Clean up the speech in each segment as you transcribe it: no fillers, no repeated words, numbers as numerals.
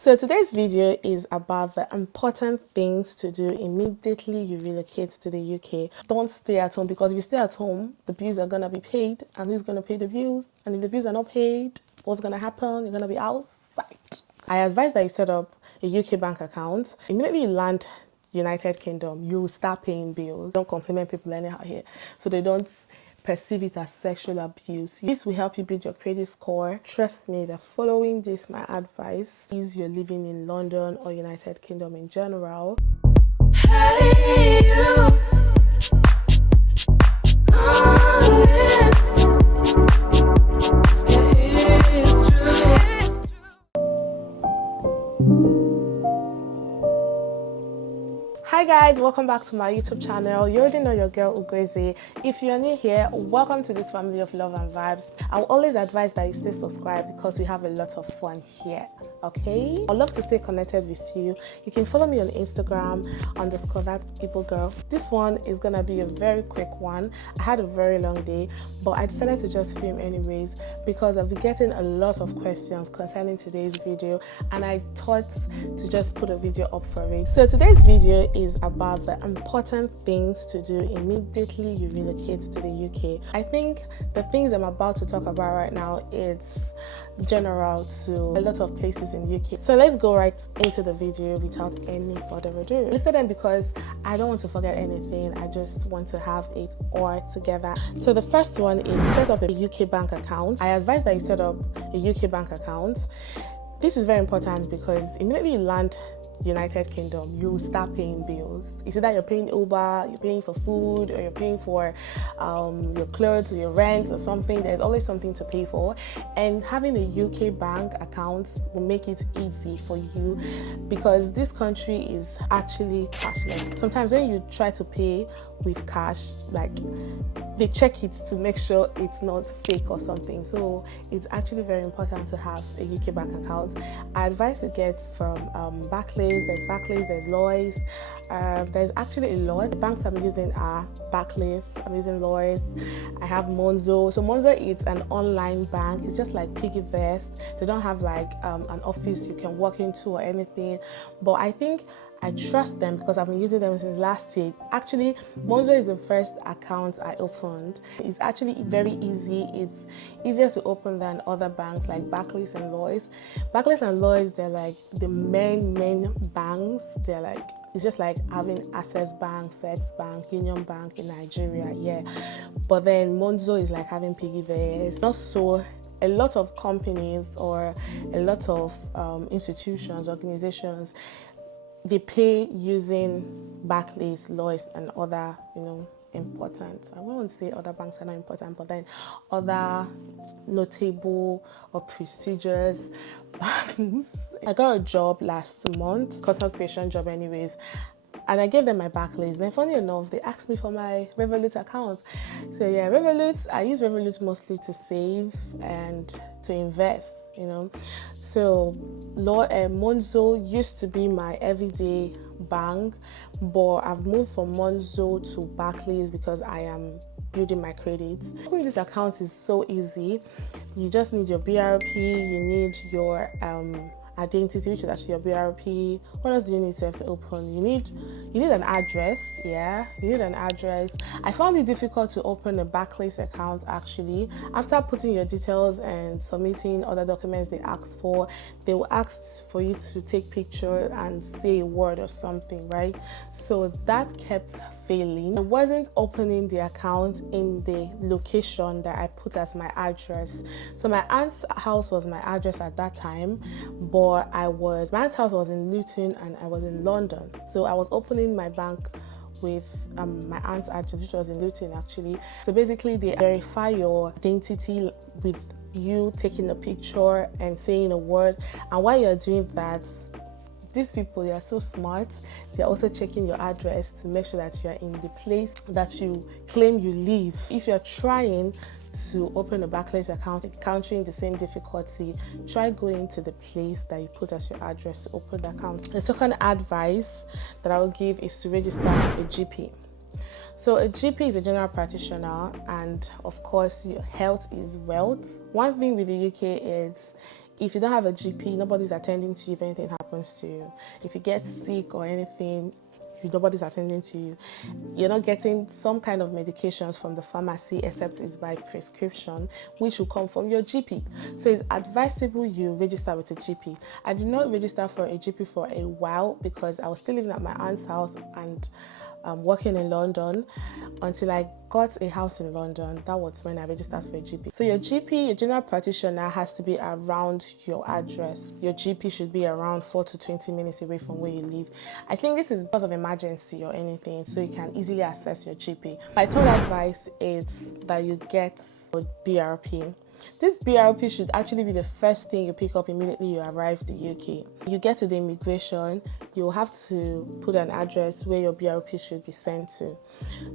So today's video is about the important things to do immediately you relocate to the UK. Don't stay at home, because if you stay at home, the bills are going to be paid, and who's going to pay the bills? And if the bills are not paid, what's going to happen? You're going to be outside. I advise that you set up a UK bank account. Immediately you land United Kingdom, you start paying bills. Don't compliment people anyhow here, so they don't perceive it as sexual abuse. This will help you build your credit score. Trust me that following this, my advice is you're living in London or United Kingdom in general. Hey, you. Hi guys, welcome back to my YouTube channel. You already know your girl Ugozi. If you're new here, welcome to this family of love and vibes. I will always advise that you stay subscribed because we have a lot of fun here. Okay, I'd love to stay connected with you. You can follow me on Instagram _thatIbogirl. This one is gonna be a very quick one. I had a very long day, but I decided to just film anyways because I've been getting a lot of questions concerning today's video, and I thought to just put a video up for it. So today's video is about the important things to do immediately you relocate to the UK. I think the things I'm about to talk about right now, it's general to a lot of places in the UK. So let's go right into the video without any further ado. I listed them because I don't want to forget anything. I just want to have it all together. So the first one is set up a UK bank account. I advise that you set up a UK bank account. This is very important because immediately you land United Kingdom, you start paying bills. It's either you're paying Uber, you're paying for food, or you're paying for your clothes or your rent or something. There's always something to pay for, and having a UK bank account will make it easy for you because this country is actually cashless. Sometimes when you try to pay with cash, like they check it to make sure it's not fake or something. So it's actually very important to have a UK bank account. I advise you get from Barclays. There's Barclays, there's Lloyds. There's actually a lot. The banks I'm using are Barclays, I'm using Lloyds, I have Monzo. So Monzo is an online bank. It's just like PiggyVest. They don't have like an office you can walk into or anything. But I think I trust them because I've been using them since last year. Actually, Monzo is the first account I opened. It's actually very easy. It's easier to open than other banks like Barclays and Lloyds. Barclays and Lloyds, they're like the main banks. They're like, it's just like having Access Bank, First Bank, Union Bank in Nigeria, yeah. But then Monzo is like having PiggyVest. Not so. A lot of companies or a lot of institutions, organizations, they pay using Barclays, Lloyds, and other, important. I won't say other banks are not important, but then other notable or prestigious banks. I got a job last month, content creation job anyways, and I gave them my Barclays. Then funny enough, they asked me for my Revolut account. So yeah, Revolut, I use Revolut mostly to save and to invest, So Monzo used to be my everyday bank, but I've moved from Monzo to Barclays because I am building my credits. Opening this account is so easy. You just need your BRP, you need your identity, which is actually your BRP. What else do you need to open? You need an address. Yeah, you need an address. I found it difficult to open a Barclays account actually. After putting your details and submitting other documents they ask for, they will ask for you to take picture and say a word or something, right? So that kept failing. I wasn't opening the account in the location that I put as my address. So my aunt's house was my address at that time, but my aunt's house was in Luton and I was in London. So I was opening my bank with my aunt's address, which was in Luton actually. So basically they verify your identity with you taking a picture and saying a word. And while you're doing that, these people, they are so smart. They're also checking your address to make sure that you're in the place that you claim you live. If you're trying to open a Barclays account encountering the same difficulty, try going to the place that you put as your address to open the account. The second advice that I will give is to register a GP. So a GP is a general practitioner, and of course your health is wealth. One thing with the UK is If you don't have a GP, nobody's attending to you if anything happens to you. If you get sick or anything, nobody's attending to you. You're not getting some kind of medications from the pharmacy except it's by prescription, which will come from your GP. So it's advisable you register with a GP. I did not register for a GP for a while because I was still living at my aunt's house and working in London until I got a house in London. That was when I registered for a GP. So your GP, your general practitioner, has to be around your address. Your GP should be around 4 to 20 minutes away from where you live. I think this is because of emergency or anything, so you can easily access your GP. My third advice is that you get a BRP. This BRP should actually be the first thing you pick up immediately you arrive in the UK. You get to the immigration, you'll have to put an address where your BRP should be sent to.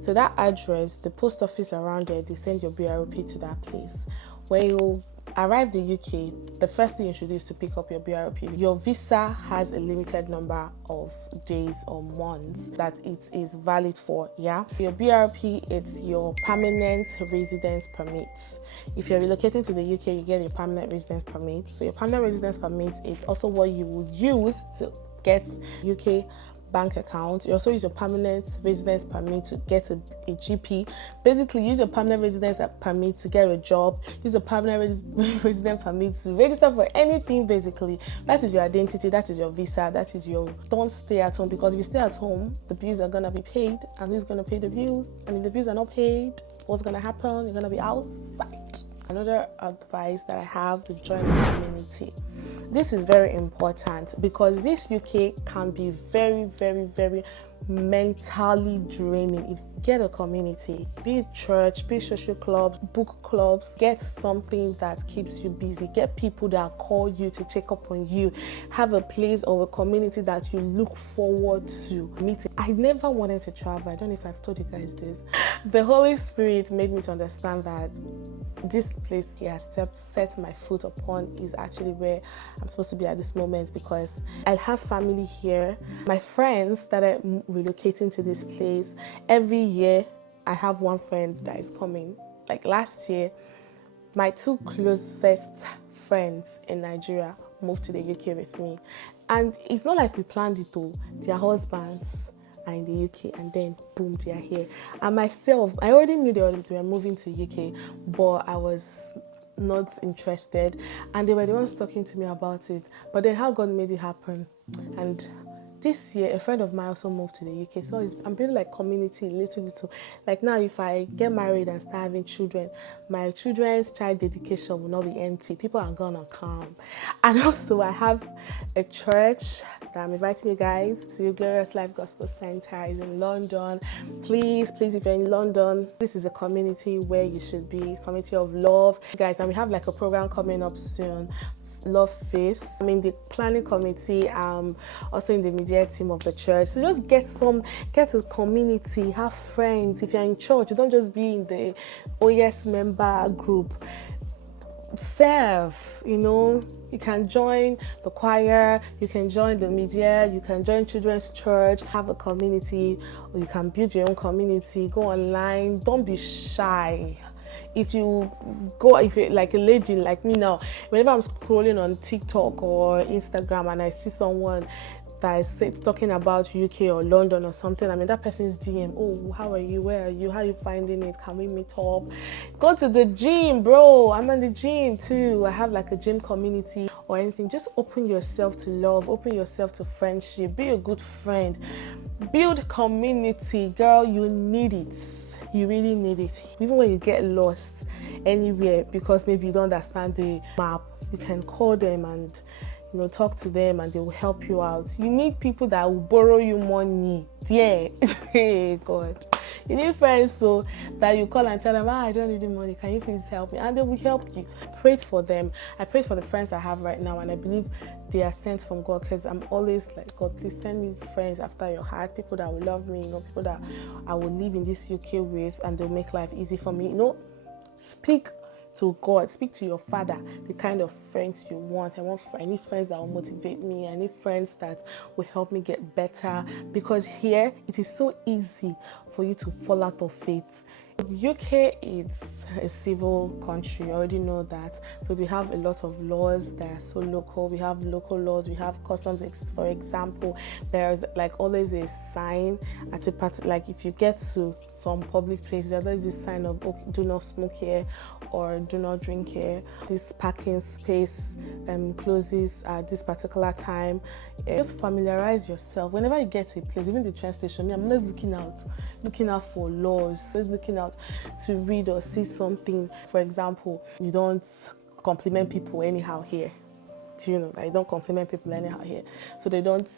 So that address, the post office around there, they send your BRP to that place. When you arrive in the UK, the first thing you should do is to pick up your BRP. Your visa has a limited number of days or months that it is valid for, yeah? Your BRP, it's your permanent residence permit. If you're relocating to the UK, you get a permanent residence permit. So your permanent residence permit is also what you would use to get UK bank account. You also use a permanent residence permit to get a GP. Basically, use a permanent residence permit to get a job. Use a permanent residence permit to register for anything, basically. That is your identity, that is your visa, that is your... Don't stay at home, because if you stay at home, the bills are going to be paid. And who's going to pay the bills? And if the bills are not paid, what's going to happen? You're going to be outside. Another advice that I have to join a community. This is very important because this UK can be very, very, very mentally draining. If you get a community, be it church, be it social clubs, book clubs, get something that keeps you busy. Get people that call you to check up on you. Have a place or a community that you look forward to meeting. I never wanted to travel. I don't know if I've told you guys this. The Holy Spirit made me to understand that this place he has set my foot upon is actually where I'm supposed to be at this moment, because I have family here. My friends that are relocating to this place, every year I have one friend that is coming. Like last year, my two closest friends in Nigeria moved to the UK with me. And it's not like we planned it all. Their husbands are in the UK, and then boom, they are here. And myself, I already knew they were moving to UK, but I was not interested, and they were the ones talking to me about it. But then how God made it happen. And this year, a friend of mine also moved to the UK, so I'm building like community, little. Like now, if I get married and start having children, my children's child dedication will not be empty. People are gonna come. And also, I have a church that I'm inviting you guys to. Glorious Life Gospel Center is in London. Please, if you're in London, this is a community where you should be, community of love, guys. And we have like a program coming up soon. Love Feast. I'm in the planning committee, also in the media team of the church. So just get a community, have friends. If you're in church, you don't just be in the OES member group. Serve, you can join the choir, you can join the media, you can join children's church, have a community, or you can build your own community. Go online, don't be shy. If you're like a lady like me now, whenever I'm scrolling on TikTok or Instagram and I see someone that is talking about UK or London or something, I'm in that person's DM. Oh, how are you? Where are you? How are you finding it? Can we meet up? Go to the gym, bro. I'm in the gym too. I have like a gym community or anything. Just open yourself to love. Open yourself to friendship. Be a good friend. Build community. Girl, you need it. You really need it. Even when you get lost anywhere because maybe you don't understand the map, you can call them and talk to them and they will help you out. You need people that will borrow you money. Yeah. Hey, God. You need friends so that you call and tell them, I don't need the money. Can you please help me? And they will help you. Pray for them. I pray for the friends I have right now, and I believe they are sent from God, because I'm always like, God, please send me friends after your heart, people that will love me, people that I will live in this UK with, and they'll make life easy for me. Speak to God, speak to your Father, the kind of friends you want. I need friends that will motivate me. I need friends that will help me get better, because here it is so easy for you to fall out of faith. The UK is a civil country, you already know that. So we have a lot of laws that are so local. We have local laws, we have customs. For example, there's like always a sign at a part, like if you get to some public places, there's this sign of, okay, do not smoke here or do not drink here. This parking space closes at this particular time. Just familiarize yourself. Whenever you get to a place, even the train station, I'm always looking out for laws, always looking out to read or see something. For example, you don't compliment people anyhow here. Do you know that you don't compliment people anyhow here? So they don't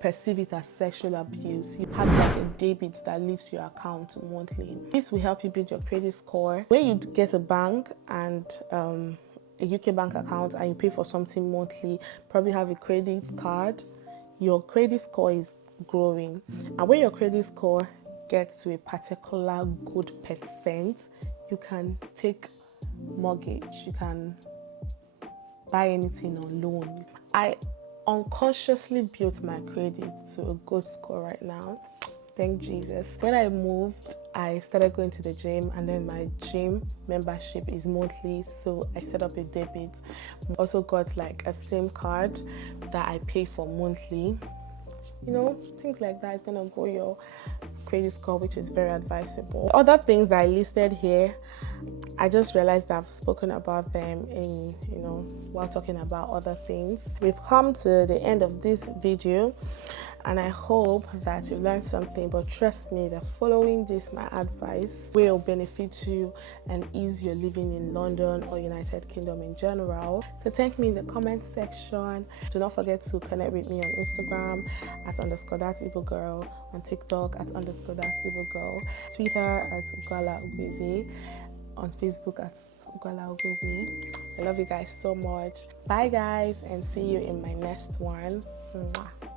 perceive it as sexual abuse. You have like a debit that leaves your account monthly. This will help you build your credit score. When you get a bank and a UK bank account and you pay for something monthly, probably have a credit card, your credit score is growing. And when your credit score gets to a particular good percent, you can take mortgage, you can buy anything on loan. I unconsciously built my credit to a good score right now. Thank Jesus. When I moved, I started going to the gym, and then my gym membership is monthly, so I set up a debit. Also got like a SIM card that I pay for monthly. You know, things like that is gonna grow your credit score, which is very advisable. Other things that I listed here, I just realized that I've spoken about them in, while talking about other things. We've come to the end of this video, and I hope that you learned something. But trust me that following this, my advice, will benefit you and ease your living in London or United Kingdom in general. So thank me in the comment section. Do not forget to connect with me on Instagram at _thatIbogirl, on TikTok at _thatIbogirl, Twitter at Ugala Ugweze, on Facebook at Ugala Ugweze. I love you guys so much. Bye guys, and see you in my next one. Mwah.